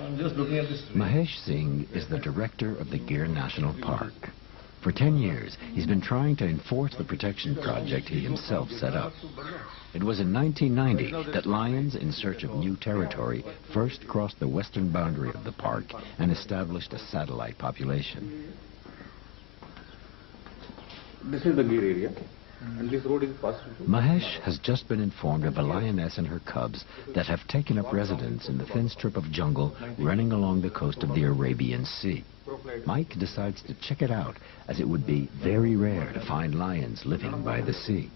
I'm just looking at this tree. Mahesh Singh is the director of the Gir National Park. For 10 years, he's been trying to enforce the protection project he himself set up. It was in 1990 that lions in search of new territory first crossed the western boundary of the park and established a satellite population. This is the Gir area, and this road is passed through. Mahesh has just been informed of a lioness and her cubs that have taken up residence in the thin strip of jungle running along the coast of the Arabian Sea. Mike decides to check it out, as it would be very rare to find lions living by the sea.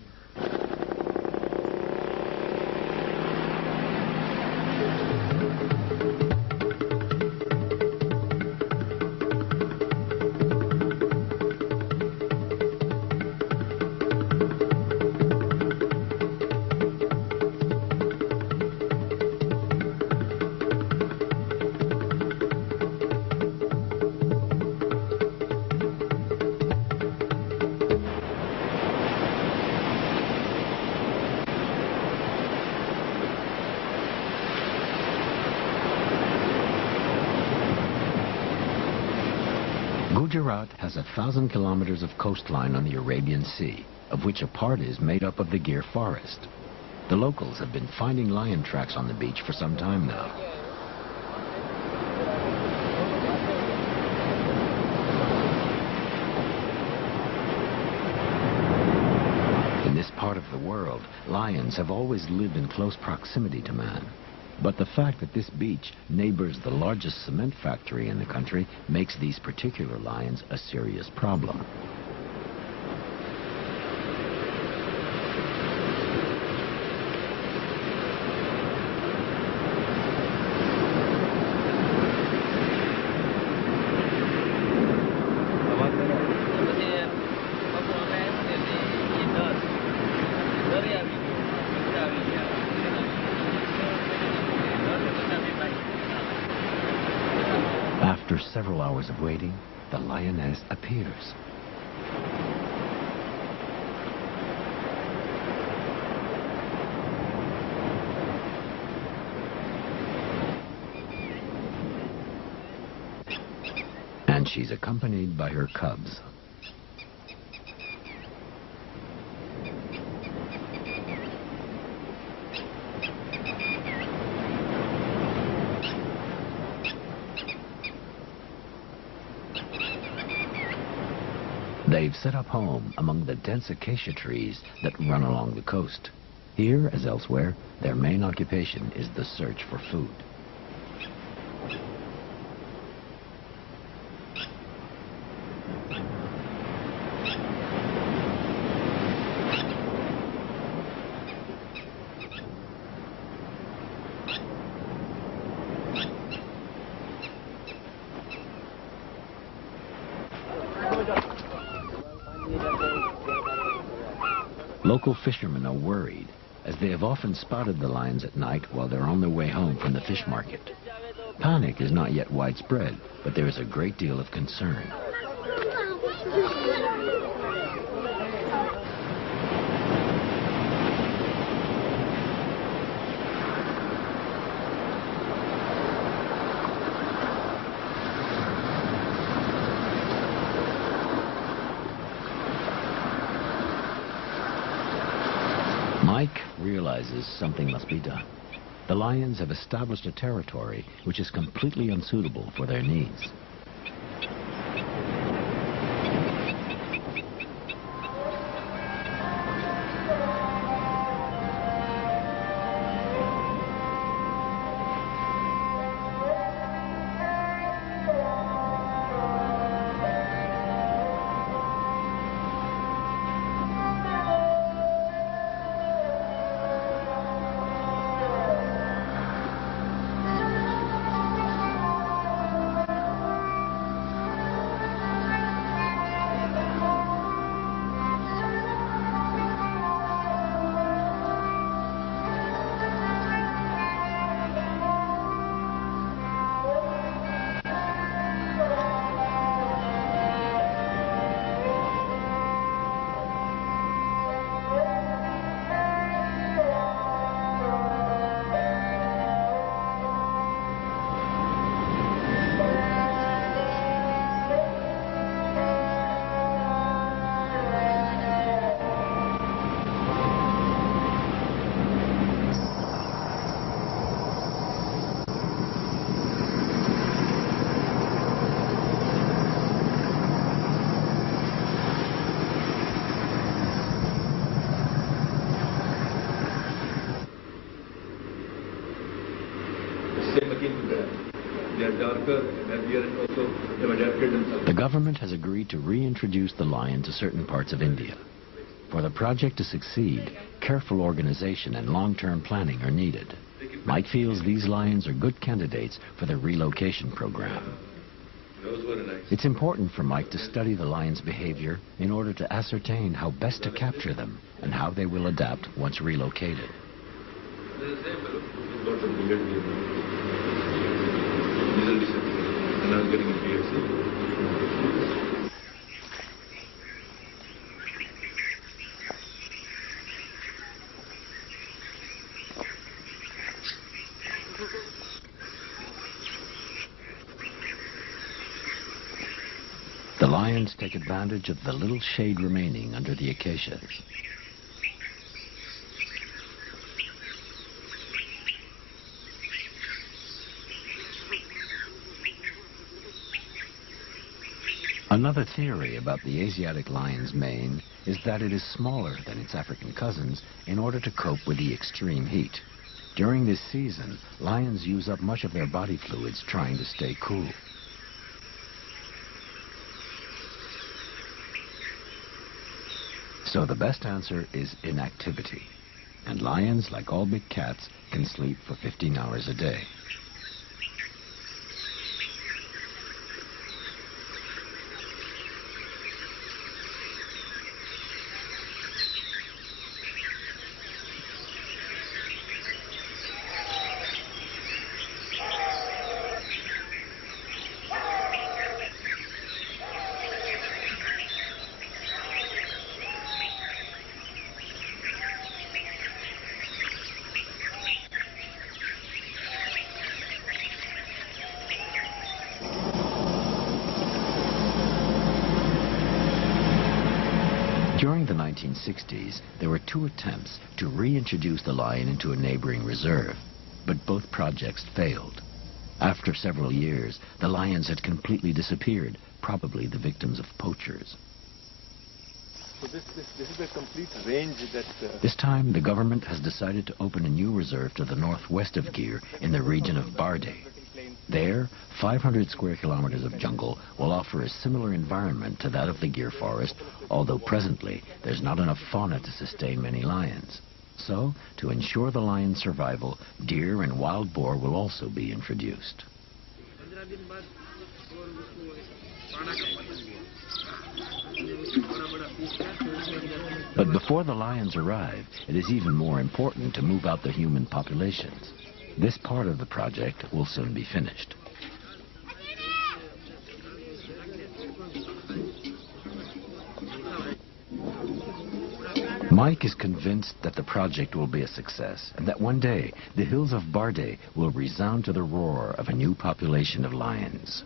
Gujarat has 1,000 kilometers of coastline on the Arabian Sea, of which a part is made up of the Gir forest. The locals have been finding lion tracks on the beach for some time now. In this part of the world, lions have always lived in close proximity to man. But the fact that this beach neighbors the largest cement factory in the country makes these particular lions a serious problem. After several hours of waiting, the lioness appears. And she's accompanied by her cubs. They've set up home among the dense acacia trees that run along the coast. Here, as elsewhere, their main occupation is the search for food. Local fishermen are worried, as they have often spotted the lions at night while they're on their way home from the fish market. Panic is not yet widespread, but there is a great deal of concern. Mike realizes something must be done. The lions have established a territory which is completely unsuitable for their needs. They are darker, heavier, and also they have adapted themselves. The government has agreed to reintroduce the lion to certain parts of India. For the project to succeed, careful organization and long-term planning are needed. Mike feels these lions are good candidates for the relocation program. It's important for Mike to study the lion's behavior in order to ascertain how best to capture them and how they will adapt once relocated. The lions take advantage of the little shade remaining under the acacias. Another theory about the Asiatic lion's mane is that it is smaller than its African cousins in order to cope with the extreme heat. During this season, lions use up much of their body fluids trying to stay cool. So the best answer is inactivity. And lions, like all big cats, can sleep for 15 hours a day. During the 1960s, there were 2 attempts to reintroduce the lion into a neighboring reserve, but both projects failed. After several years, the lions had completely disappeared, probably the victims of poachers. So this is a complete range that... This time, the government has decided to open a new reserve to the northwest of Gir in the region of Bardey. There, 500 square kilometers of jungle will offer a similar environment to that of the Gir forest, although presently there's not enough fauna to sustain many lions. So, to ensure the lion's survival, deer and wild boar will also be introduced. But before the lions arrive, it is even more important to move out the human populations. This part of the project will soon be finished. Mike is convinced that the project will be a success and that one day the hills of Bardey will resound to the roar of a new population of lions.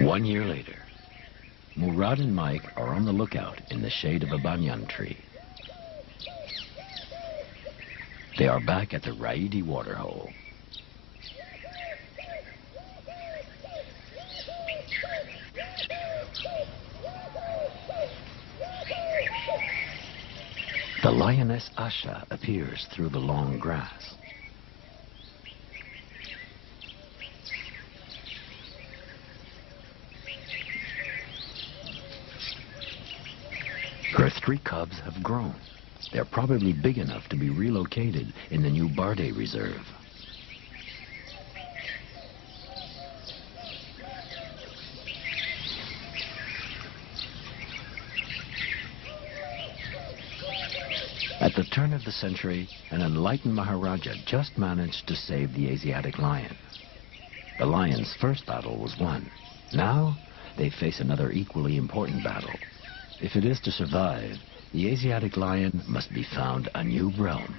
One year later, Murad and Mike are on the lookout in the shade of a banyan tree. They are back at the Raidi waterhole. The lioness Asha appears through the long grass. Her 3 cubs have grown. They're probably big enough to be relocated in the new Bardey reserve. At the turn of the century, an enlightened Maharaja just managed to save the Asiatic lion. The lion's first battle was won. Now, they face another equally important battle. If it is to survive, the Asiatic lion must be found a new realm.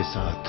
के साथ